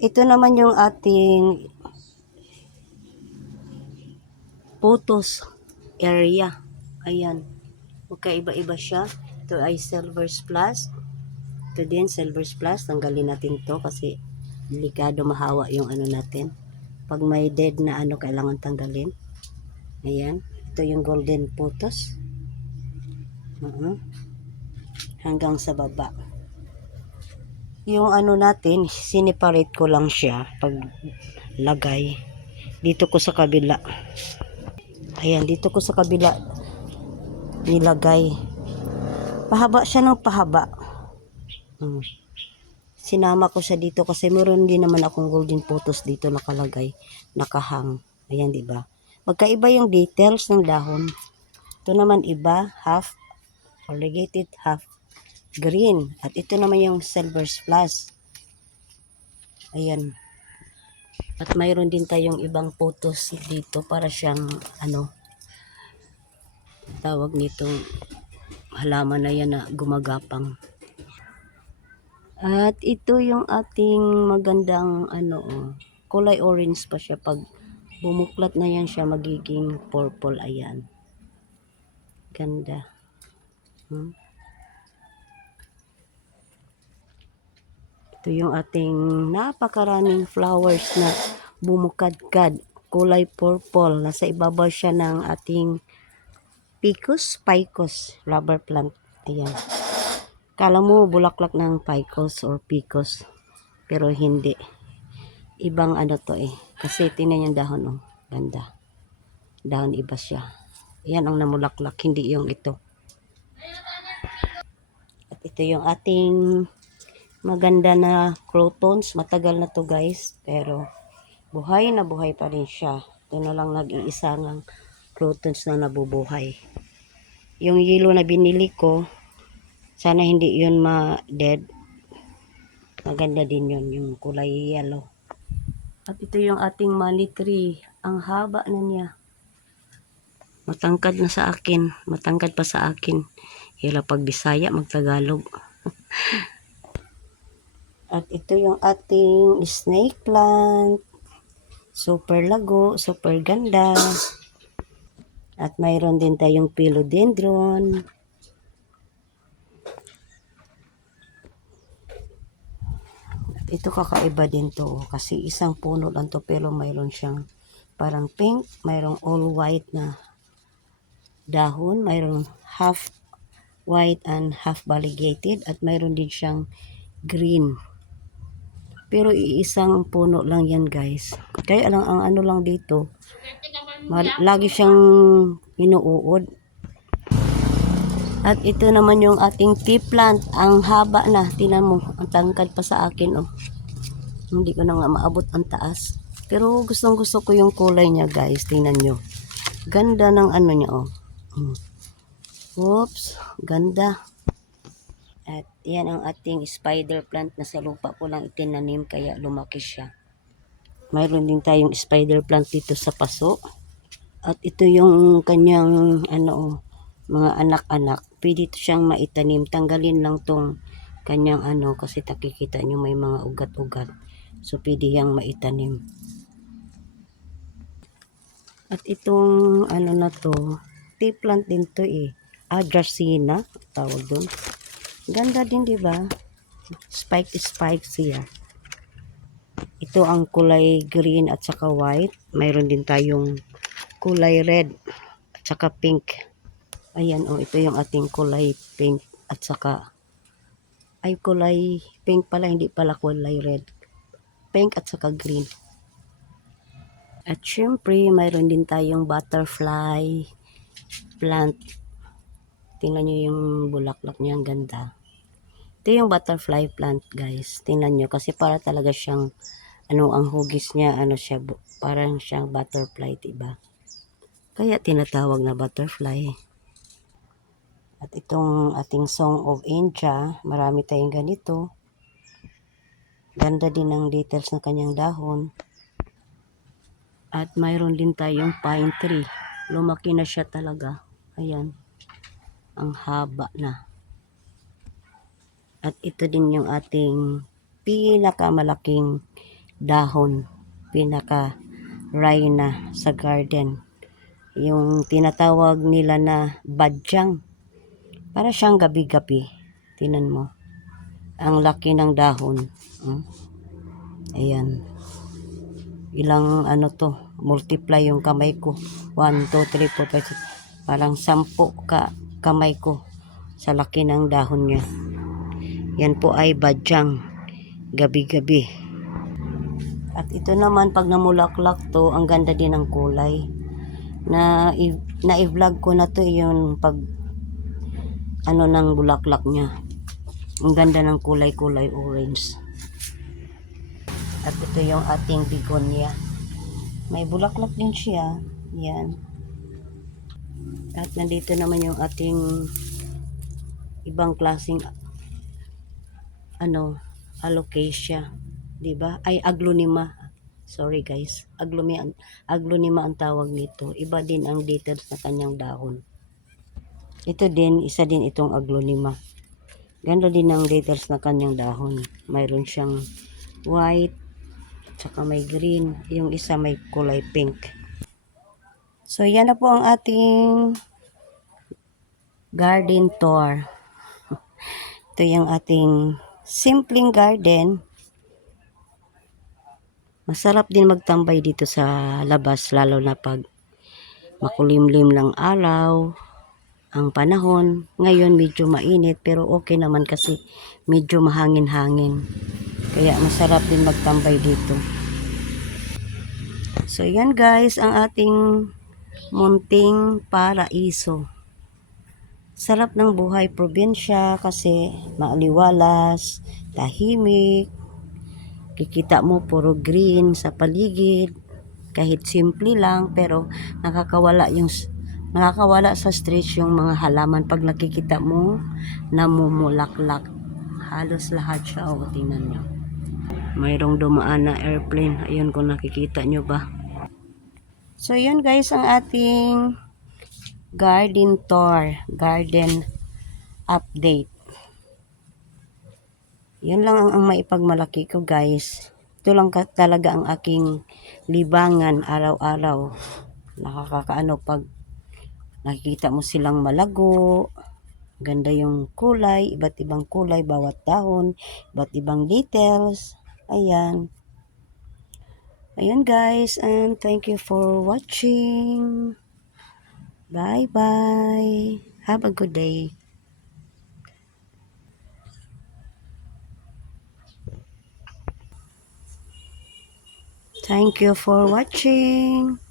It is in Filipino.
Ito naman yung ating photos area. Ayan. Magkaiba-iba siya. Ito ay Silvers Plus. Ito din Silvers Plus. Tanggalin natin to kasi delikado, mahawa yung ano natin. Pag may dead na ano, kailangan tanggalin. Ayan. Ito yung golden photos. Hanggang sa baba. Yung ano natin, sineparate ko lang siya pag lagay. Dito ko sa kabila. Ayan, dito ko sa kabila nilagay. Pahaba siya ng pahaba. Sinama ko siya dito kasi meron din naman akong golden photos dito nakalagay, nakahang. Ayan, di ba? Magkaiba yung details ng dahon. Ito naman iba, half variegated, half green. At ito naman yung Silvers Plus. Ayan. At mayroon din tayong ibang photos dito para siyang ano, tawag nitong halaman na yan na gumagapang. At ito yung ating magandang ano, kulay orange pa siya. Pag bumuklat na yan siya, magiging purple. Ayan. Ganda. Ito yung ating napakaraming flowers na bumukadkad. Kulay purple. Nasa ibabaw siya ng ating picus rubber plant. Ayan. Kala mo bulaklak ng picus or picus. Pero hindi. Ibang ano to eh. Kasi tingnan yung dahon oh. Ganda. Dahon iba siya. Ayan ang namulaklak. Hindi yung ito. At ito yung ating maganda na crotons. Matagal na to guys. Pero buhay na buhay pa rin siya. Ito na lang nag-iisa ng crotons na nabubuhay. Yung yellow na binili ko, sana hindi yun ma-dead. Maganda din yun, yung kulay yellow. At ito yung ating money tree. Ang haba na niya. Matangkad na sa akin. Matangkad pa sa akin. Hila pag Bisaya, magtagalog. At ito yung ating snake plant. Super lago, super ganda. At mayroon din tayong philodendron. At ito kakaiba din to. Kasi isang puno lang to pero mayroon siyang parang pink. Mayroong all white na dahon. Mayroong half white and half variegated. At mayroon din siyang green. Pero iisang puno lang yan guys. Kaya lang ang ano lang dito, lagi siyang inuuod. At ito naman yung ating tea plant. Ang haba na. Tinan mo. Ang tangkad pa sa akin oh. Hindi ko na nga maabot ang taas. Pero gustong gusto ko yung kulay niya guys. Tingnan nyo. Ganda ng ano niya oh. Oops. Ganda. At yan ang ating spider plant na sa lupa ko lang itinanim kaya lumaki siya. Mayroon din tayong spider plant dito sa paso. At ito yung kanyang ano, mga anak-anak. Pwede ito siyang maitanim. Tanggalin lang tong kanyang ano kasi nakikita nyo may mga ugat-ugat. So pwede yang maitanim. At itong ano na to, tea plant din to eh. Dracaena, tawag doon. Ganda din, di ba? Spike siya. Ito ang kulay green at saka white. Mayroon din tayong kulay red at saka pink. Ayan oh, ito yung ating kulay pink at saka ay kulay pink pala, hindi pala kulay red. Pink at saka green. At syempre, mayroon din tayong butterfly plant. Tingnan nyo yung bulaklak niya, ang ganda. Ito yung butterfly plant guys. Tingnan nyo kasi para talaga siyang ano ang hugis niya, ano siya, parang siyang butterfly, diba? Kaya tinatawag na butterfly. At itong ating Song of India, marami tayong ganito. Ganda din ang details ng kanyang dahon. At mayroon din tayong pine tree. Lumaki na siya talaga. Ayan. Ang haba na. At ito din yung ating pinakamalaking dahon. Pinaka rhina sa garden. Yung tinatawag nila na badyang. Para siyang gabi-gabi. Tinan mo. Ang laki ng dahon. Ayan. Ilang ano to. Multiply yung kamay ko. 1, 2, 3, 4, 5, 6. Parang 10 kamay ko sa laki ng dahon niya. Yan po ay badyang. Gabi-gabi. At ito naman, pag namulaklak to, ang ganda din ng kulay. Na-i-vlog ko na to yung pag ano ng bulaklak niya. Ang ganda ng kulay-kulay orange. At ito yung ating begonia. May bulaklak din siya. Yan. At nandito naman yung ating ibang klaseng alocasia. Diba? Ay, aglonema. Sorry guys. Aglonema ang tawag nito. Iba din ang details na kanyang dahon. Ito din, isa din itong aglonema. Ganda din ang details na kanyang dahon. Mayroon siyang white, tsaka may green. Yung isa may kulay pink. So, yan na po ang ating garden tour. Ito yung ating simpleng garden. Masarap din magtambay dito sa labas, lalo na pag makulimlim ng araw, ang panahon. Ngayon medyo mainit, pero okay naman kasi medyo mahangin-hangin. Kaya masarap din magtambay dito. So yan guys, ang ating munting paraiso. Sarap ng buhay probinsya kasi maaliwalas, tahimik. Kikita mo puro green sa paligid. Kahit simple lang, pero nakakawala sa stress yung mga halaman pag nakikita mo namumulaklak. Halos lahat siya. O, tingnan nyo. Mayroong dumaan na airplane. Ayun, kung nakikita nyo ba. So, yun guys, ang ating garden tour. Garden update. Yun lang ang maipagmalaki ko guys. Ito lang talaga ang aking libangan araw-araw. Nakakakaano pag nakikita mo silang malago. Ganda yung kulay, iba't ibang kulay, bawat dahon, iba't ibang details. Ayan. Ayan guys, and thank you for watching. Bye-bye. Have a good day. Thank you for watching.